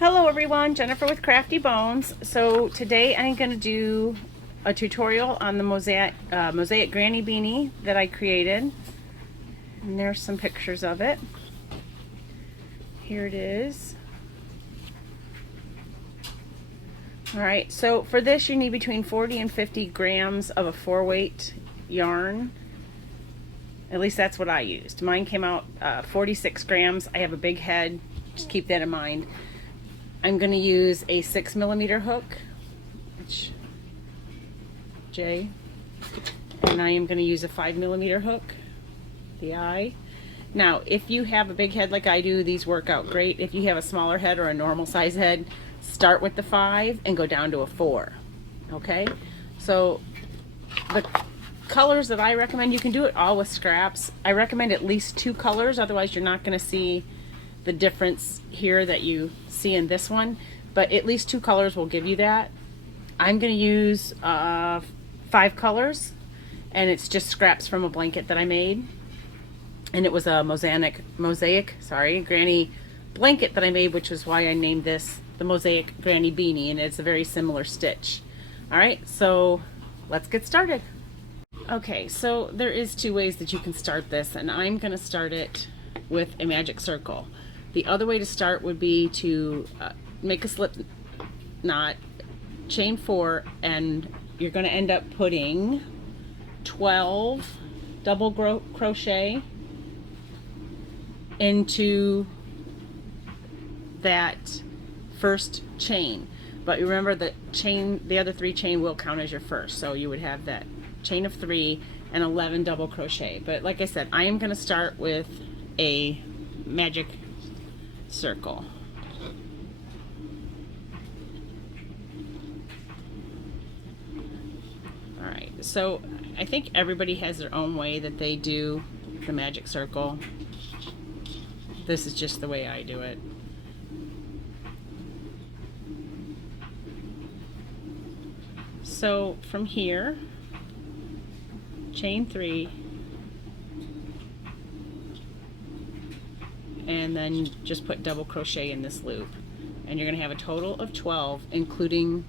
Hello everyone, Jennifer with Crafty Bones. So today I'm going to do a tutorial on the Mosaic Granny Beanie that I created. And there's some pictures of it. Here it is. Alright, so for this you need between 40 and 50 grams of a 4-weight yarn. At least that's what I used. Mine came out 46 grams. I have a big head, just keep that in mind. I'm going to use a 6mm hook, which J, and I am going to use a 5mm hook, the I. Now, if you have a big head like I do, these work out great. If you have a smaller head or a normal size head, start with the 5 and go down to a 4. Okay? So the colors that I recommend, you can do it all with scraps. I recommend at least 2 colors, otherwise you're not going to see the difference here that you see in this one, but at least 2 colors will give you that. I'm going to use 5 colors, and it's just scraps from a blanket that I made, and it was a mosaic granny blanket that I made, which is why I named this the Mosaic Granny Beanie, and it's a very similar stitch. Alright, so let's get started. Okay, so there is 2 ways that you can start this, and I'm going to start it with a magic circle. The other way to start would be to make a slip knot, chain 4, and you're going to end up putting 12 double crochet into that first chain. But remember that the other 3 chain will count as your first. So you would have that chain of 3 and 11 double crochet. But like I said, I am going to start with a magic circle. Alright, so I think everybody has their own way that they do the magic circle. This is just the way I do it. So from here, chain 3, and then just put double crochet in this loop, and you're going to have a total of 12, including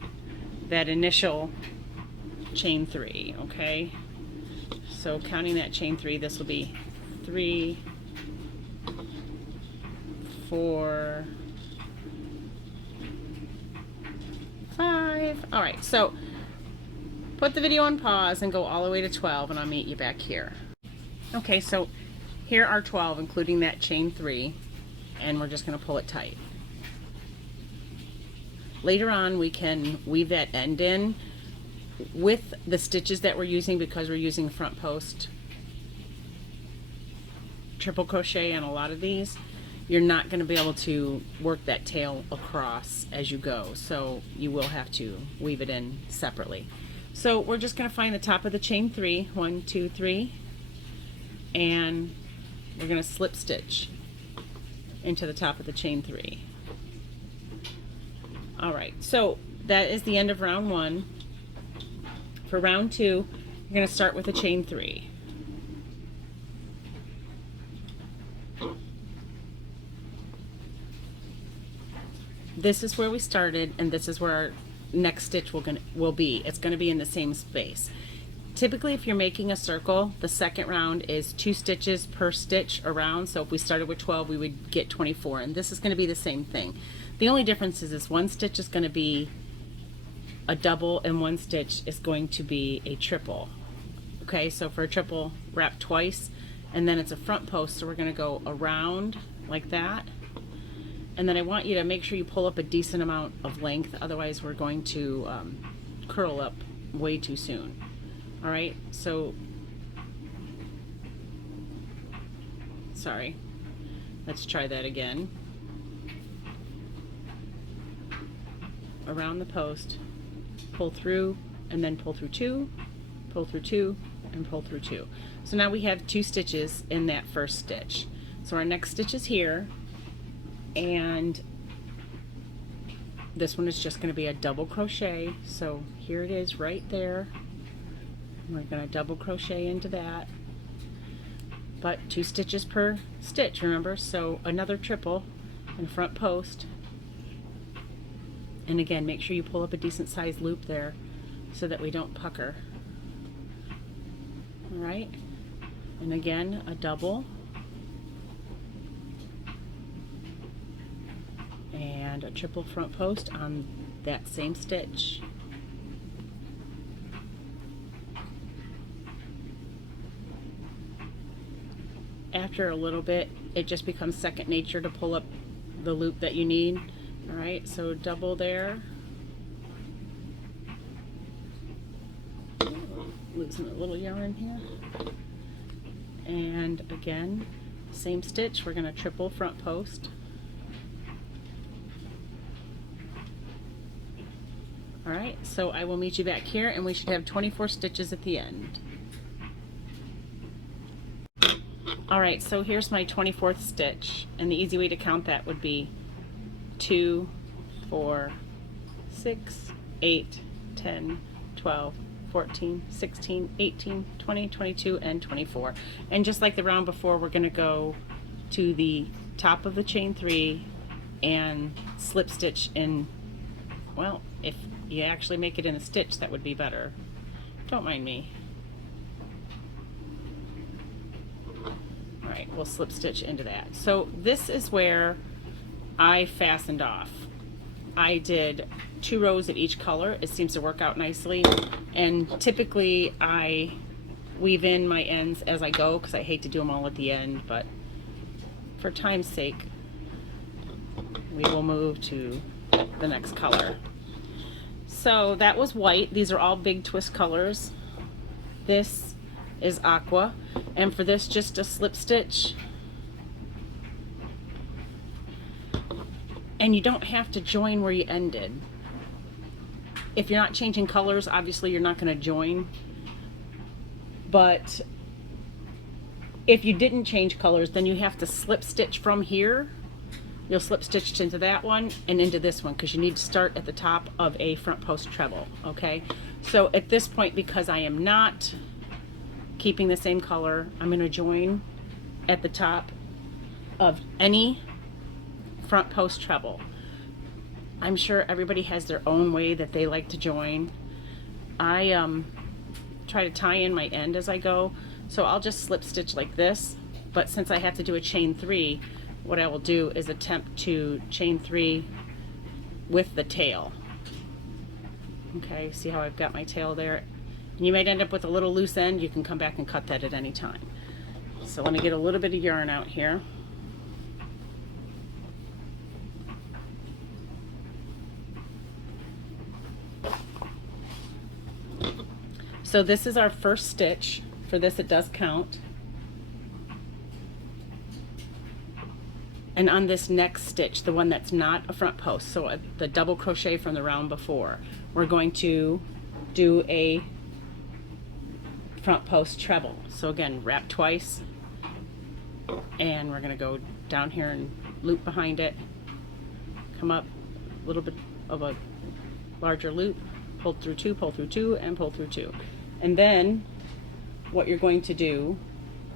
that initial chain 3. Okay, so counting that chain 3, this will be 3, 4, 5. All right, so put the video on pause and go all the way to 12, and I'll meet you back here. Okay, so here are 12, including that chain 3, and we're just going to pull it tight. Later on, we can weave that end in with the stitches that we're using, because we're using front post triple crochet on a lot of these. You're not going to be able to work that tail across as you go, so you will have to weave it in separately. So we're just going to find the top of the chain 3, 1, 2, 3, and we're going to slip stitch into the top of the chain 3. Alright, so that is the end of round 1. For round 2, you're going to start with a chain 3. This is where we started, and this is where our next stitch will be. It's going to be in the same space. Typically, if you're making a circle, the second round is 2 stitches per stitch around. So if we started with 12, we would get 24, and this is going to be the same thing. The only difference is this: 1 stitch is going to be a double and 1 stitch is going to be a triple. Okay, so for a triple, wrap twice, and then it's a front post, so we're going to go around like that. And then I want you to make sure you pull up a decent amount of length, otherwise we're going to curl up way too soon. Alright, so, sorry, let's try that again. Around the post, pull through, and then pull through 2, pull through 2, and pull through 2. So now we have 2 stitches in that first stitch. So our next stitch is here, and this one is just going to be a double crochet. So here it is right there. We're going to double crochet into that, but 2 stitches per stitch, remember, so another triple in front post, And again, make sure you pull up a decent sized loop there so that we don't pucker. All right, and again, a double, and a triple front post on that same stitch. After a little bit, it just becomes second nature to pull up the loop that you need. All right, so double there. Losing a little yarn here. And again, same stitch, we're going to triple front post. All right, so I will meet you back here and we should have 24 stitches at the end. All right, so here's my 24th stitch, and the easy way to count that would be 2, 4, 6, 8, 10, 12, 14, 16, 18, 20, 22, and 24. And just like the round before, we're going to go to the top of the chain 3 and slip stitch in. Well, if you actually make it in a stitch, that would be better. Don't mind me. All right, we'll slip stitch into that. So this is where I fastened off. I did 2 rows of each color. It seems to work out nicely. And typically I weave in my ends as I go because I hate to do them all at the end, but for time's sake, we will move to the next color. So that was white. These are all big twist colors. This is aqua, and for this, just a slip stitch. And you don't have to join where you ended. If you're not changing colors, obviously you're not going to join. But if you didn't change colors, then you have to slip stitch from here. You'll slip stitch into that one and into this one because you need to start at the top of a front post treble, okay? So at this point, because I am not keeping the same color, I'm going to join at the top of any front post treble. I'm sure everybody has their own way that they like to join. I try to tie in my end as I go, so I'll just slip stitch like this, but since I have to do a chain 3, what I will do is attempt to chain 3 with the tail. Okay, see how I've got my tail there? And you might end up with a little loose end. You can come back and cut that at any time. So let me get a little bit of yarn out here. So this is our first stitch. For this, it does count. And on this next stitch, the one that's not a front post, so the double crochet from the round before, we're going to do a front post treble. So again, wrap twice, and we're going to go down here and loop behind it, come up a little bit of a larger loop, pull through 2, pull through 2, and pull through 2. And then what you're going to do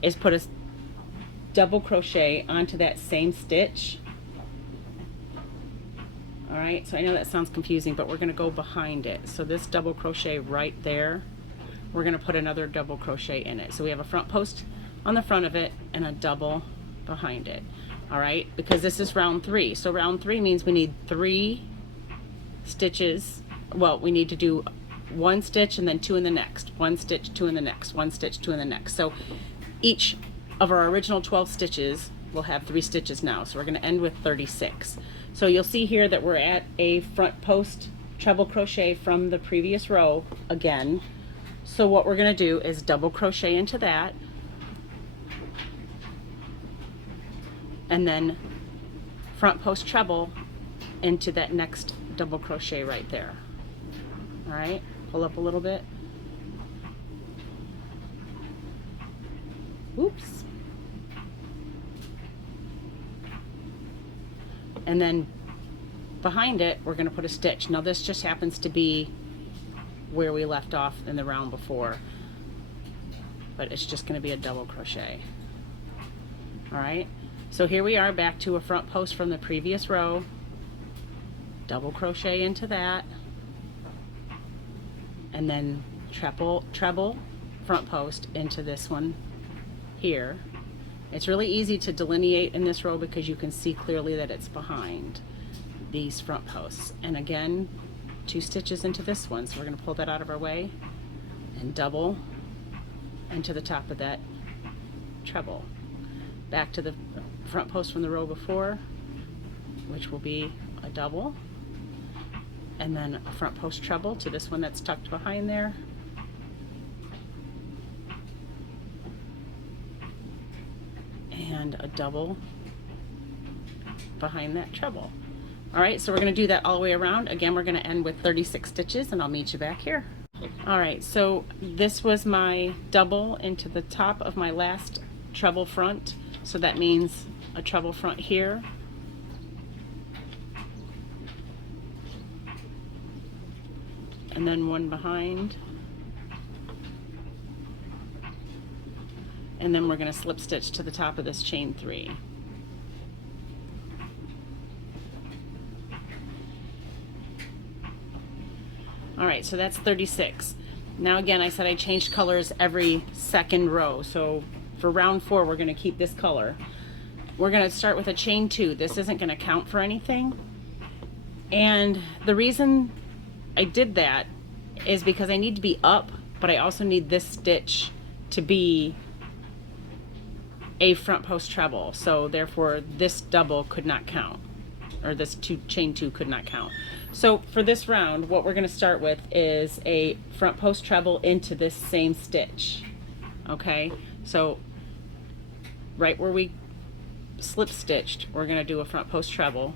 is put a double crochet onto that same stitch. All right, so I know that sounds confusing, but we're going to go behind it. So this double crochet right there, we're going to put another double crochet in it. So we have a front post on the front of it and a double behind it. All right, because this is round 3. So round 3 means we need 3 stitches. Well, we need to do 1 stitch and then 2 in the next, 1 stitch, 2 in the next, 1 stitch, 2 in the next. So each of our original 12 stitches will have 3 stitches now. So we're going to end with 36. So you'll see here that we're at a front post treble crochet from the previous row again. So what we're going to do is double crochet into that, and then front post treble into that next double crochet right there. All right, pull up a little bit. Oops. And then behind it, we're going to put a stitch. Now this just happens to be where we left off in the round before, but it's just going to be a double crochet. All right, so here we are back to a front post from the previous row. double crochet into that, and then treble front post into this one here. It's really easy to delineate in this row because you can see clearly that it's behind these front posts. And again, 2 stitches into this one, so we're going to pull that out of our way and double into the top of that treble. Back to the front post from the row before, which will be a double, and then a front post treble to this one that's tucked behind there, and a double behind that treble. All right, so we're going to do that all the way around. Again, we're going to end with 36 stitches, and I'll meet you back here. All right, so this was my double into the top of my last treble front, so that means a treble front here, and then one behind, and then we're going to slip stitch to the top of this chain 3. All right, so that's 36. Now again, I said I changed colors every second row, so for round 4 we're going to keep this color. We're going to start with a chain 2. This isn't going to count for anything, and the reason I did that is because I need to be up, but I also need this stitch to be a front post treble, so therefore this double could not count, or this chain 2 could not count. So for this round, what we're going to start with is a front post treble into this same stitch. Okay, so right where we slip stitched, we're going to do a front post treble,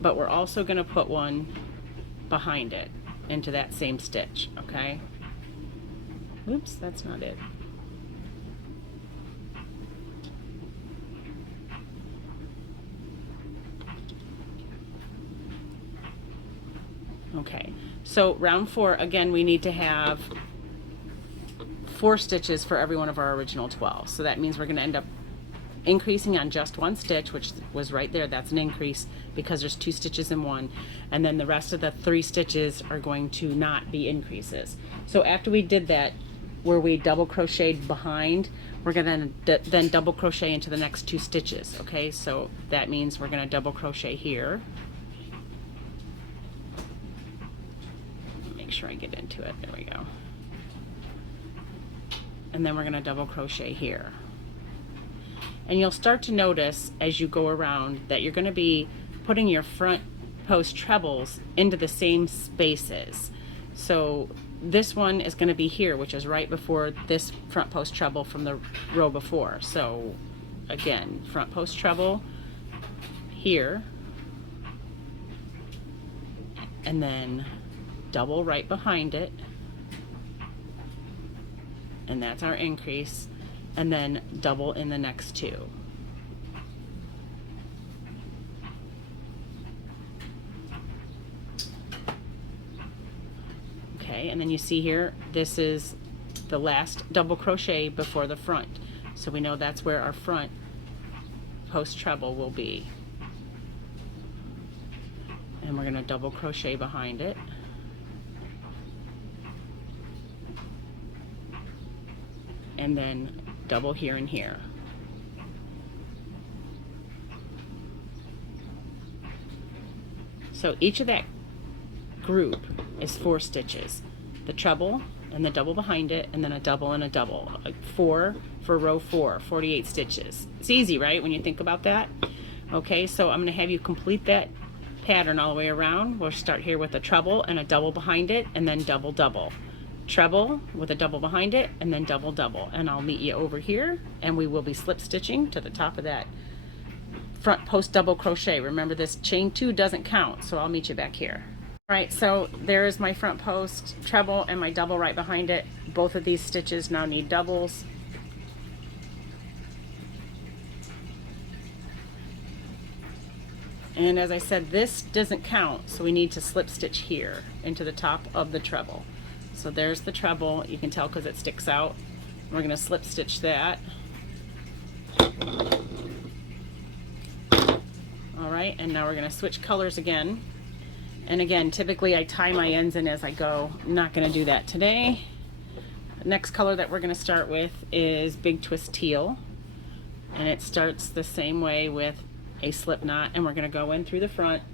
but we're also going to put one behind it into that same stitch. Okay, oops, that's not it. Okay, so round 4, again, we need to have 4 stitches for every one of our original 12. So that means we're going to end up increasing on just 1 stitch, which was right there. That's an increase because there's 2 stitches in one, and then the rest of the 3 stitches are going to not be increases. So after we did that, where we double crocheted behind, we're going to then double crochet into the next 2 stitches. Okay, so that means we're going to double crochet here. Make sure I get into it. There we go. And then we're going to double crochet here. And you'll start to notice as you go around that you're going to be putting your front post trebles into the same spaces. So this one is going to be here, which is right before this front post treble from the row before. So again, front post treble here, and then double right behind it, and that's our increase, and then double in the next 2. Okay, and then you see here, this is the last double crochet before the front, so we know that's where our front post treble will be, and we're going to double crochet behind it. And then double here and here. So each of that group is 4 stitches. The treble and the double behind it, and then a double and a double. 4 for row 4, 48 stitches. It's easy, right, when you think about that? Okay, so I'm going to have you complete that pattern all the way around. We'll start here with a treble and a double behind it, and then double double. Treble with a double behind it, and then double double, and I'll meet you over here, and we will be slip stitching to the top of that front post double crochet. Remember, this chain 2 doesn't count, so I'll meet you back here. All right, so there's my front post treble and my double right behind it. Both of these stitches now need doubles. And as I said, this doesn't count, so we need to slip stitch here into the top of the treble. So there's the treble. You can tell because it sticks out. We're going to slip stitch that. All right, and now we're going to switch colors again. And again, typically I tie my ends in as I go. I'm not going to do that today. The next color that we're going to start with is Big Twist Teal, and it starts the same way with a slip knot, and we're going to go in through the front.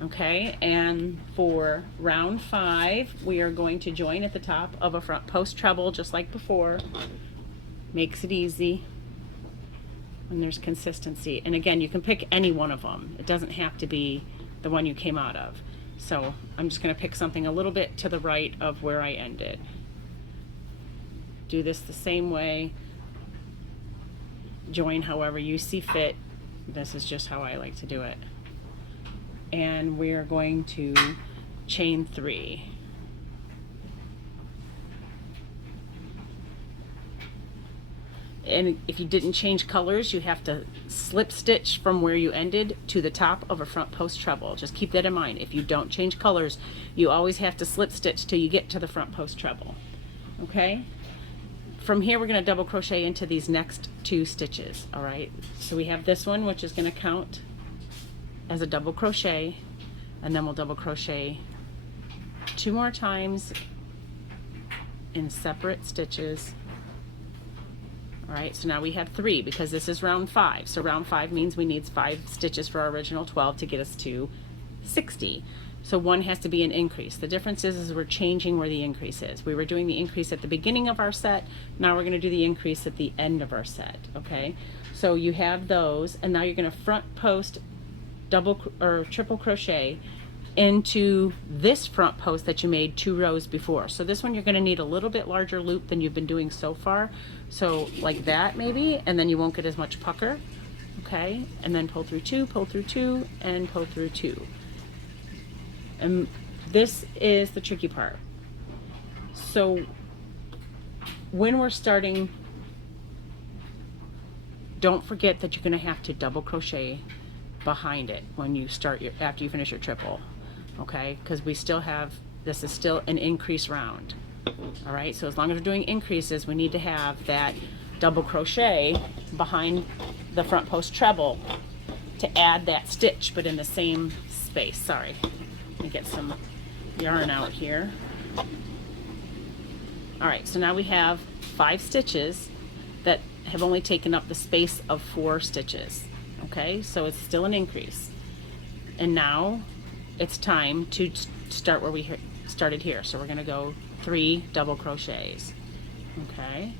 Okay, and for round 5 we are going to join at the top of a front post treble just like before. Makes it easy when there's consistency. And again, you can pick any one of them. It doesn't have to be the one you came out of. So I'm just going to pick something a little bit to the right of where I ended. Do this the same way. Join however you see fit. This is just how I like to do it. And we're going to chain 3. And if you didn't change colors, you have to slip stitch from where you ended to the top of a front post treble. Just keep that in mind. If you don't change colors, you always have to slip stitch till you get to the front post treble. Okay? From here we're going to double crochet into these next 2 stitches. All right? So we have this one, which is going to count as a double crochet, and then we'll double crochet 2 more times in separate stitches. All right, so now we have 3 because this is round 5. So round 5 means we need 5 stitches for our original 12 to get us to 60. So 1 has to be an increase. The difference is we're changing where the increase is. We were doing the increase at the beginning of our set. Now we're going to do the increase at the end of our set. Okay, so you have those, and now you're going to front post double or triple crochet into this front post that you made 2 rows before. So this one you're going to need a little bit larger loop than you've been doing so far. So like that maybe, and then you won't get as much pucker. Okay, and then pull through 2, pull through 2, and pull through 2. And this is the tricky part. So when we're starting, don't forget that you're going to have to double crochet behind it when you start your, after you finish your triple. Okay, because we still have, this is still an increase round. All right, so as long as we're doing increases, we need to have that double crochet behind the front post treble to add that stitch, but in the same space. Sorry, let me get some yarn out here. All right, so now we have 5 stitches that have only taken up the space of 4 stitches. Okay, so it's still an increase. And now it's time to start where we started here. So we're going to go 3 double crochets. Okay,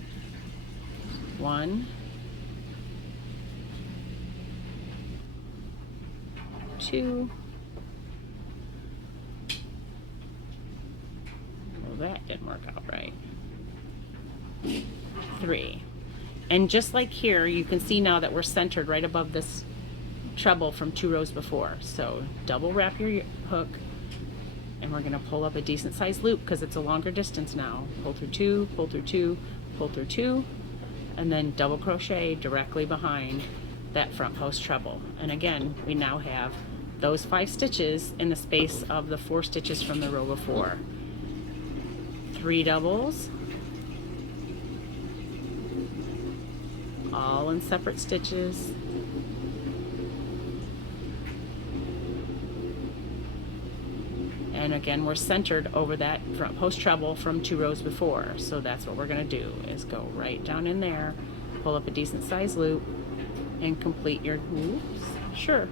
1, 2, well, that didn't work out right, 3. And just like here, you can see now that we're centered right above this treble from 2 rows before. So double wrap your hook, and we're going to pull up a decent sized loop because it's a longer distance now. Pull through 2, pull through 2, pull through 2, and then double crochet directly behind that front post treble. And again, we now have those 5 stitches in the space of the 4 stitches from the row before. 3 doubles, all in separate stitches. And again, we're centered over that front post treble from 2 rows before. So that's what we're going to do, is go right down in there, pull up a decent size loop, and complete your, oops, sure.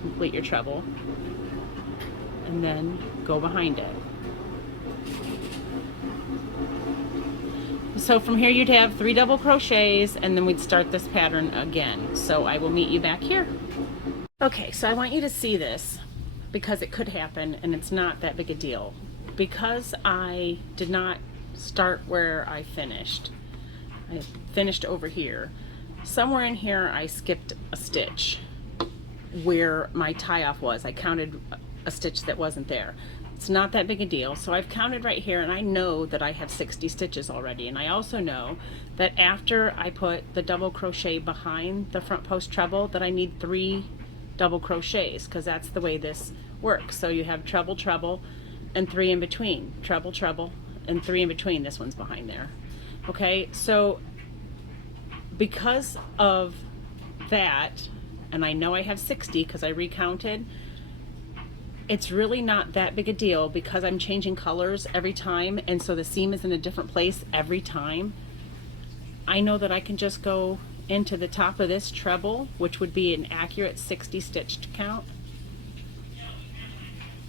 Complete your treble, and then go behind it. So from here you'd have 3 double crochets, and then we'd start this pattern again. So I will meet you back here. Okay, so I want you to see this because it could happen and it's not that big a deal. Because I did not start where I finished over here. Somewhere in here I skipped a stitch where my tie-off was. I counted a stitch that wasn't there. It's not that big a deal. So I've counted right here, and I know that I have 60 stitches already. And I also know that after I put the double crochet behind the front post treble, that I need 3 double crochets, because that's the way this works. So you have treble, treble, and 3 in between. Treble, treble, and 3 in between. This one's behind there. Okay, so because of that, and I know I have 60 because I recounted, it's really not that big a deal because I'm changing colors every time, and so the seam is in a different place every time. I know that I can just go into the top of this treble, which would be an accurate 60 stitched count,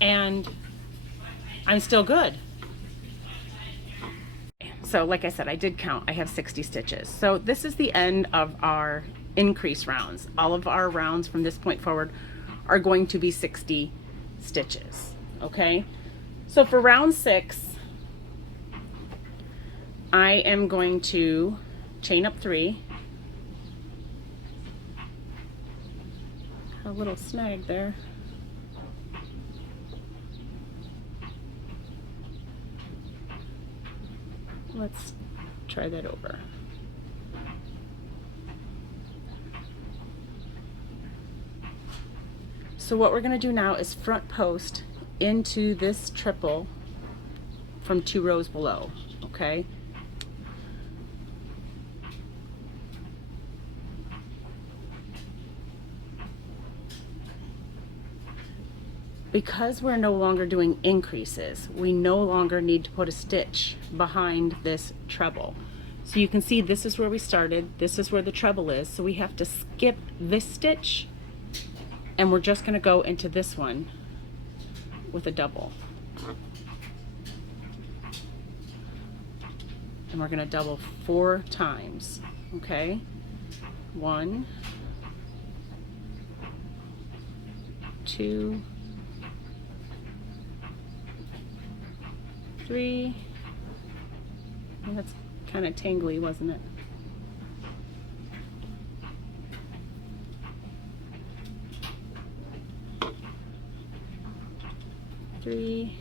and I'm still good. So like I said, I did count, I have 60 stitches. So this is the end of our increase rounds. All of our rounds from this point forward are going to be 60 stitches, okay? So for round 6, I am going to chain up 3. A little snag there. Let's try that over. So what we're going to do now is front post into this triple from 2 rows below, okay? Because we're no longer doing increases, we no longer need to put a stitch behind this treble. So you can see this is where we started, this is where the treble is, so we have to skip this stitch, and we're just going to go into this one with a double. And we're going to double 4 times, okay? 1, 2, 3. Well, that's kind of tangly, wasn't it? 3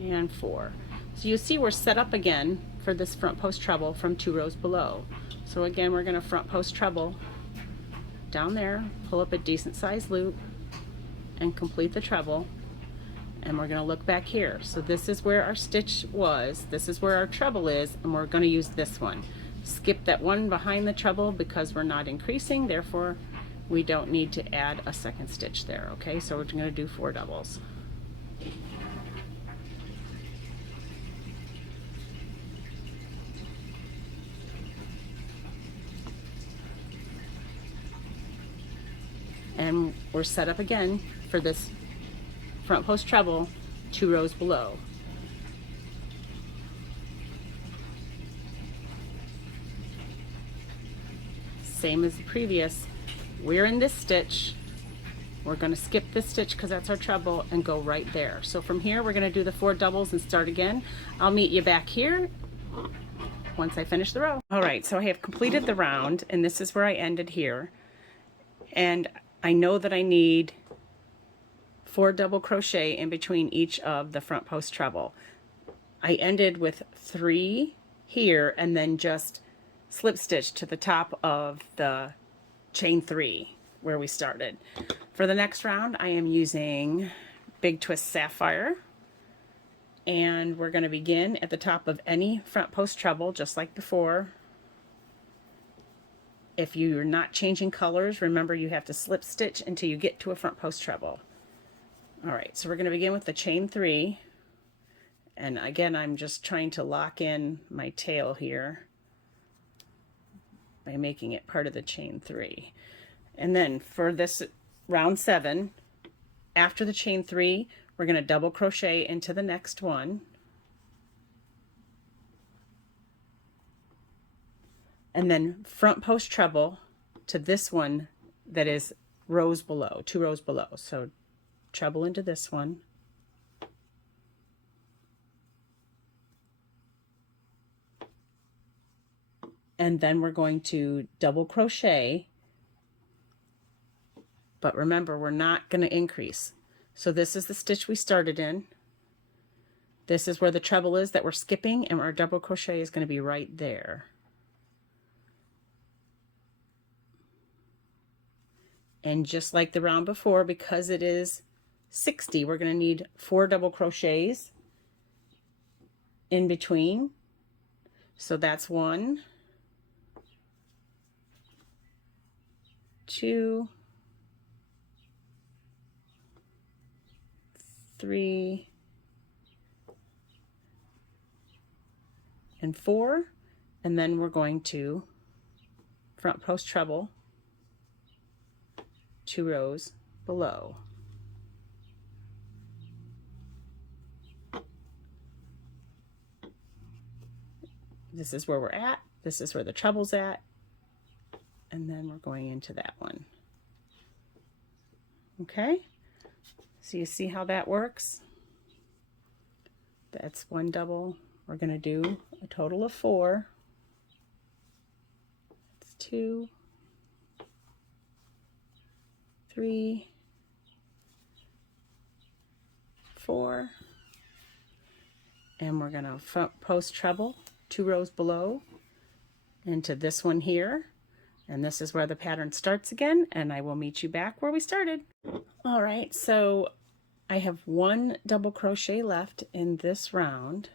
and 4. So you see we're set up again for this front post treble from 2 rows below. So again, we're going to front post treble down there, pull up a decent sized loop, and complete the treble. And we're going to look back here. So this is where our stitch was, this is where our treble is, and we're going to use this one. Skip that one behind the treble because we're not increasing, therefore we don't need to add a second stitch there, okay? So we're going to do 4 doubles. And we're set up again for this front post treble 2 rows below. Same as the previous. We're in this stitch. We're going to skip this stitch because that's our treble and go right there. So from here we're going to do the 4 doubles and start again. I'll meet you back here once I finish the row. All right, so I have completed the round, and this is where I ended here. And I know that I need 4 double crochet in between each of the front post treble. I ended with 3 here and then just slip stitch to the top of the chain 3 where we started. For the next round I am using Big Twist Sapphire, and we're going to begin at the top of any front post treble just like before. If you're not changing colors, remember you have to slip stitch until you get to a front post treble. Alright, so we're going to begin with the chain 3, and again I'm just trying to lock in my tail here by making it part of the chain 3. And then for this round 7, after the chain 3, we're going to double crochet into the next one, and then front post treble to this one that is rows below, 2 rows below. So treble into this one, and then we're going to double crochet, but remember we're not going to increase. So this is the stitch we started in, this is where the treble is that we're skipping, and our double crochet is going to be right there. And just like the round before, because it is 60, we're going to need 4 double crochets in between. So that's 1, 2, 3, and 4, and then we're going to front post treble 2 rows below. This is where we're at, this is where the treble's at, and then we're going into that one. Okay, so you see how that works? That's 1 double. We're going to do a total of 4. That's 2, 3, 4, and we're going to front post treble 2 rows below into this one here, and this is where the pattern starts again, and I will meet you back where we started. All right, so I have 1 double crochet left in this round,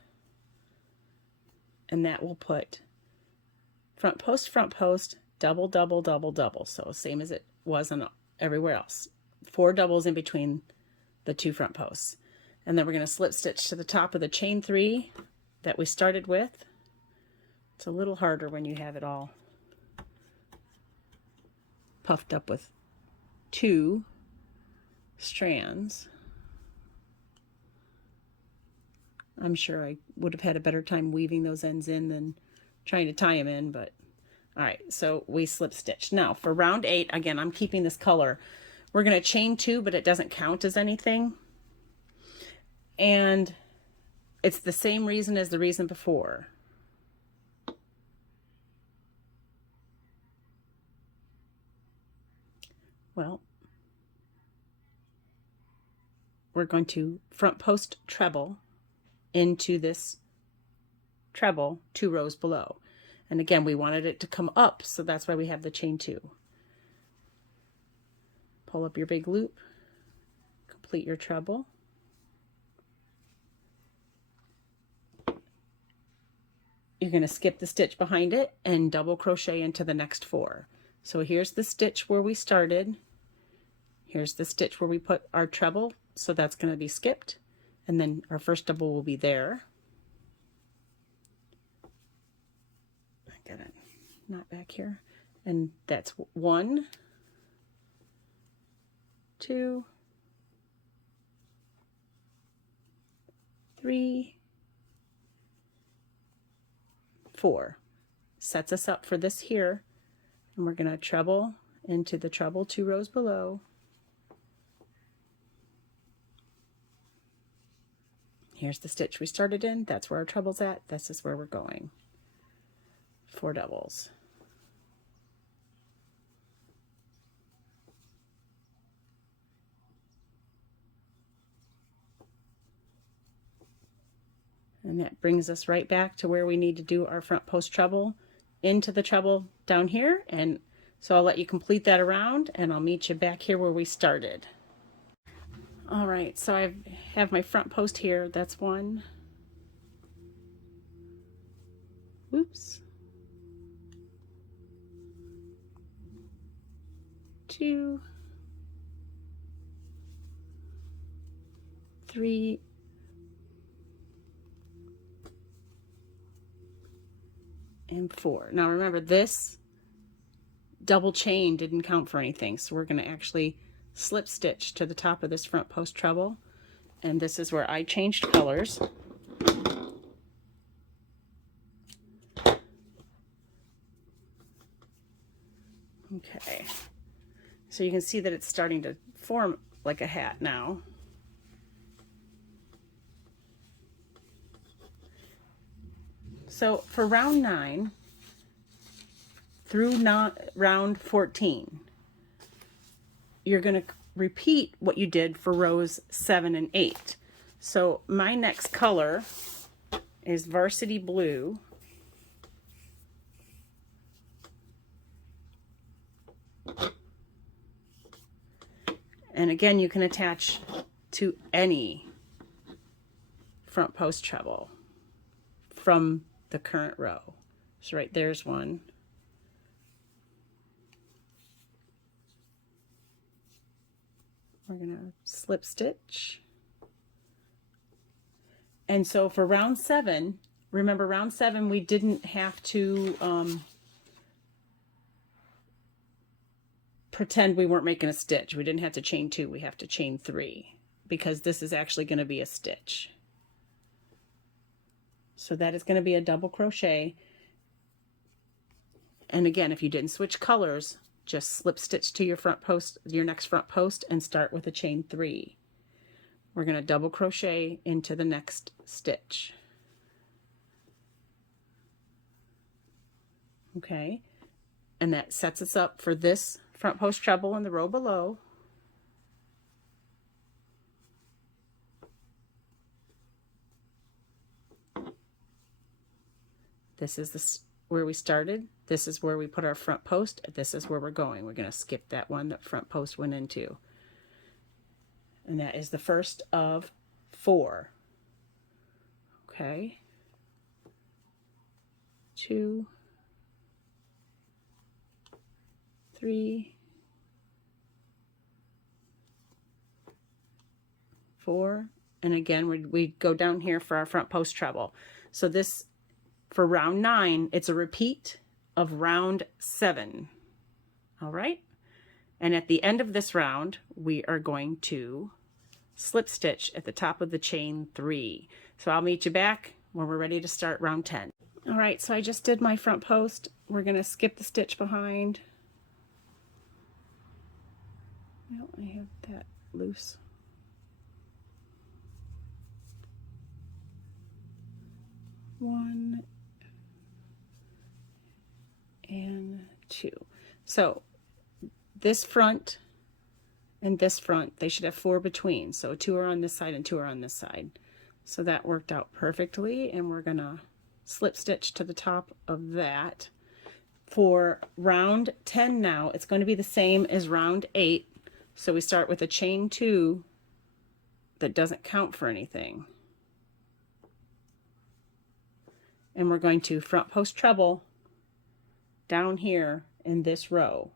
and that will put front post, double, double, double, double, so same as it was on everywhere else. 4 doubles in between the 2 front posts, and then we're going to slip stitch to the top of the chain 3 that we started with. It's a little harder when you have it all puffed up with 2 strands. I'm sure I would have had a better time weaving those ends in than trying to tie them in, but all right, so we slip stitched. Now for round 8, again, I'm keeping this color. We're going to chain 2, but it doesn't count as anything. And it's the same reason as the reason before. Well, we're going to front post treble into this treble 2 rows below. And again, we wanted it to come up, so that's why we have the chain 2. Pull up your big loop, complete your treble. You're going to skip the stitch behind it and double crochet into the next 4. So here's the stitch where we started. Here's the stitch where we put our treble, so that's going to be skipped, and then our first double will be there. I got it not back here, and that's 1, 2, 3, 4. Sets us up for this here, and we're going to treble into the treble 2 rows below. Here's the stitch we started in, that's where our treble's at, this is where we're going. 4 doubles. And that brings us right back to where we need to do our front post treble into the treble down here. And so I'll let you complete that around, and I'll meet you back here where we started. All right, so I have my front post here. That's 1. Whoops. 2, 3, and 4. Now remember, this double chain didn't count for anything, so we're going to actually slip stitch to the top of this front post treble, and this is where I changed colors. Okay, so you can see that it's starting to form like a hat now. So for round 9 through round 14, you're going to repeat what you did for rows 7 and 8. So my next color is Varsity Blue. And again, you can attach to any front post treble from the current row. So right there's one. We're gonna slip stitch. And so for round 7, remember round 7 we didn't have to pretend we weren't making a stitch. We didn't have to chain 2, we have to chain 3 because this is actually going to be a stitch. So that is going to be a double crochet. And again, if you didn't switch colors, just slip stitch to your front post, your next front post, and start with a chain 3. We're going to double crochet into the next stitch. Okay, and that sets us up for this front post treble in the row below. This is where we started. This is where we put our front post. This is where we're going. We're going to skip that one that front post went into. And that is the first of 4. Okay. 2, 3, 4. And again, we go down here for our front post treble. So this, for round 9, it's a repeat of round 7. All right. And at the end of this round, we are going to slip stitch at the top of the chain 3. So I'll meet you back when we're ready to start round 10. All right, so I just did my front post. We're going to skip the stitch behind. Well, I have that loose. One and 2. So this front and this front, they should have 4 between. So 2 are on this side and 2 are on this side. So that worked out perfectly, and we're gonna slip stitch to the top of that. For round 10 now, it's going to be the same as round 8. So we start with a chain 2 that doesn't count for anything. And we're going to front post treble down here in this row.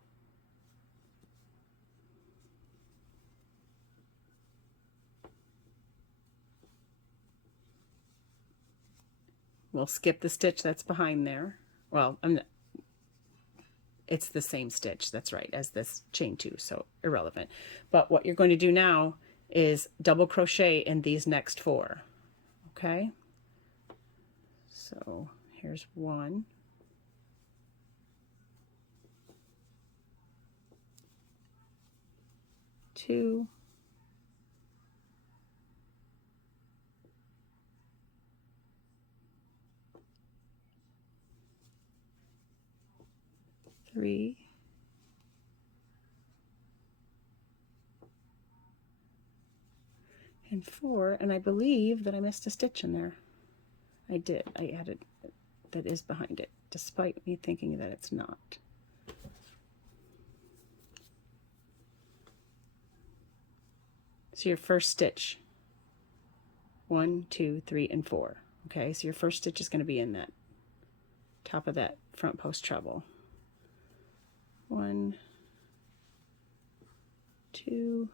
We'll skip the stitch that's behind there. Well, it's the same stitch, that's right, as this chain 2, so irrelevant. But what you're going to do now is double crochet in these next 4. Okay? So here's 1. 2. 3. And 4, and I believe that I missed a stitch in there. I did. I added that is behind it, despite me thinking that it's not. So your first stitch, 1, 2, 3, and 4. Okay, so your first stitch is going to be in that top of that front post treble. 1, 2,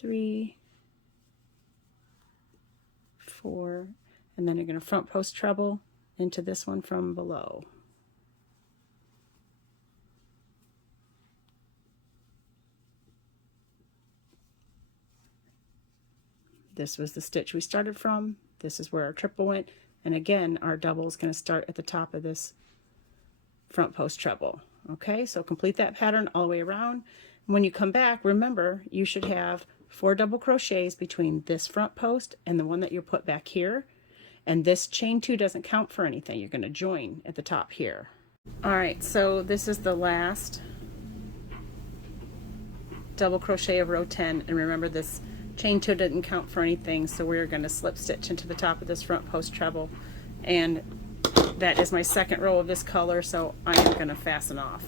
3, 4, and then you're going to front post treble into this one from below. This was the stitch we started from. This is where our triple went, and again our double is going to start at the top of this front post treble. Okay, so complete that pattern all the way around. When you come back, remember you should have 4 double crochets between this front post and the one that you put back here, and this chain 2 doesn't count for anything. You're going to join at the top here. All right, so this is the last double crochet of row 10, and remember this chain 2 didn't count for anything, so we're going to slip stitch into the top of this front post treble, and that is my second row of this color, so I am going to fasten off.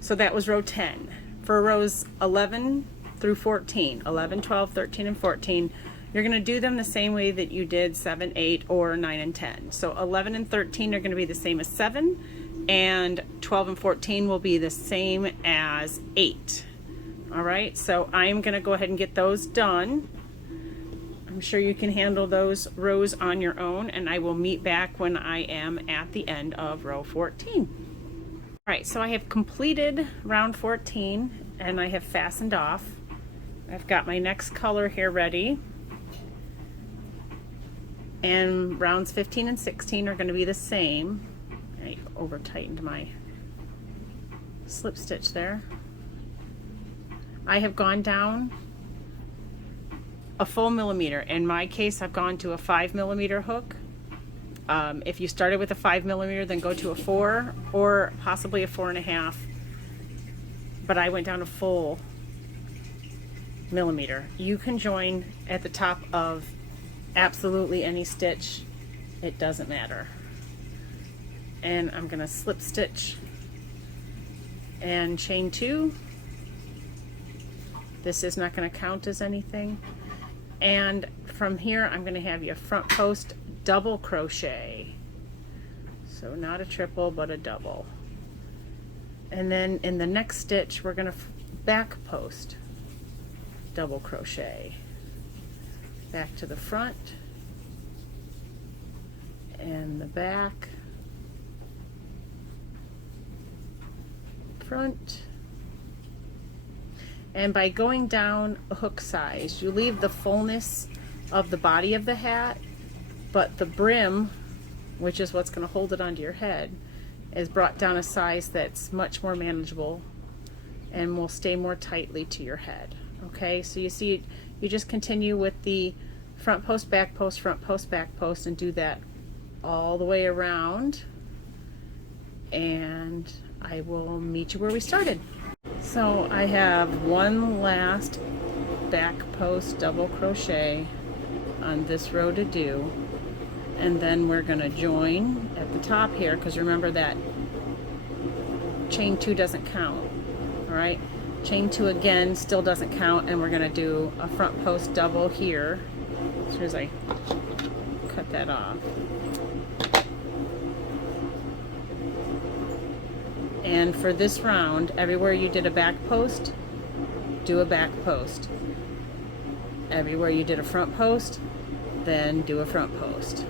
So that was row 10. For rows 11 through 14, 11, 12, 13, and 14, you're going to do them the same way that you did 7, 8, or 9 and 10. So 11 and 13 are going to be the same as 7, and 12 and 14 will be the same as 8. All right, so I'm going to go ahead and get those done. I'm sure you can handle those rows on your own, and I will meet back when I am at the end of row 14. All right, so I have completed round 14 and I have fastened off. I've got my next color here ready. And rounds 15 and 16 are going to be the same. I over tightened my slip stitch there. I have gone down a full millimeter. In my case, I've gone to a 5mm hook. If you started with a 5mm, then go to a 4 or possibly a 4.5. But I went down a full millimeter. You can join at the top of absolutely any stitch. It doesn't matter. And I'm going to slip stitch and chain 2. This is not going to count as anything. And from here, I'm going to have you front post double crochet. So not a triple, but a double. And then in the next stitch, we're going to back post double crochet. Back to the front and the back, front. And by going down a hook size, you leave the fullness of the body of the hat, but the brim, which is what's going to hold it onto your head, is brought down a size that's much more manageable and will stay more tightly to your head. Okay, so you see, you just continue with the front post, back post, front post, back post, and do that all the way around. And I will meet you where we started. So I have one last back post double crochet on this row to do, and then we're going to join at the top here, because remember that chain 2 doesn't count. All right, chain 2 again still doesn't count, and we're going to do a front post double here as soon as I cut that off. And for this round, everywhere you did a back post, do a back post. Everywhere you did a front post, then do a front post.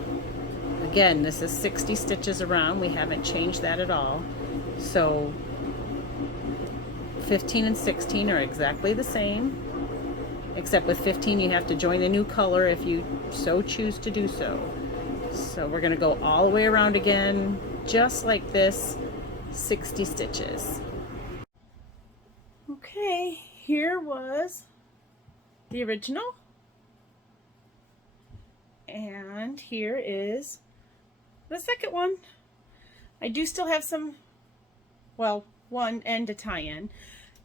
Again, this is 60 stitches around. We haven't changed that at all. So 15 and 16 are exactly the same, except with 15 you have to join the new color if you so choose to do so. So we're going to go all the way around again, just like this, 60 stitches. Okay, here was the original, and here is the second one. I do still have some, well, one end to tie in.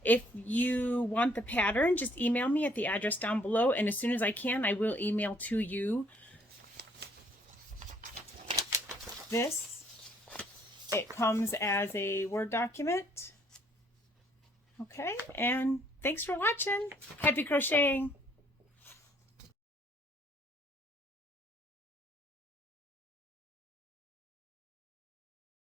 If you want the pattern, just email me at the address down below, and as soon as I can, I will email to you this. It comes as a Word document. Okay, and thanks for watching. Happy crocheting.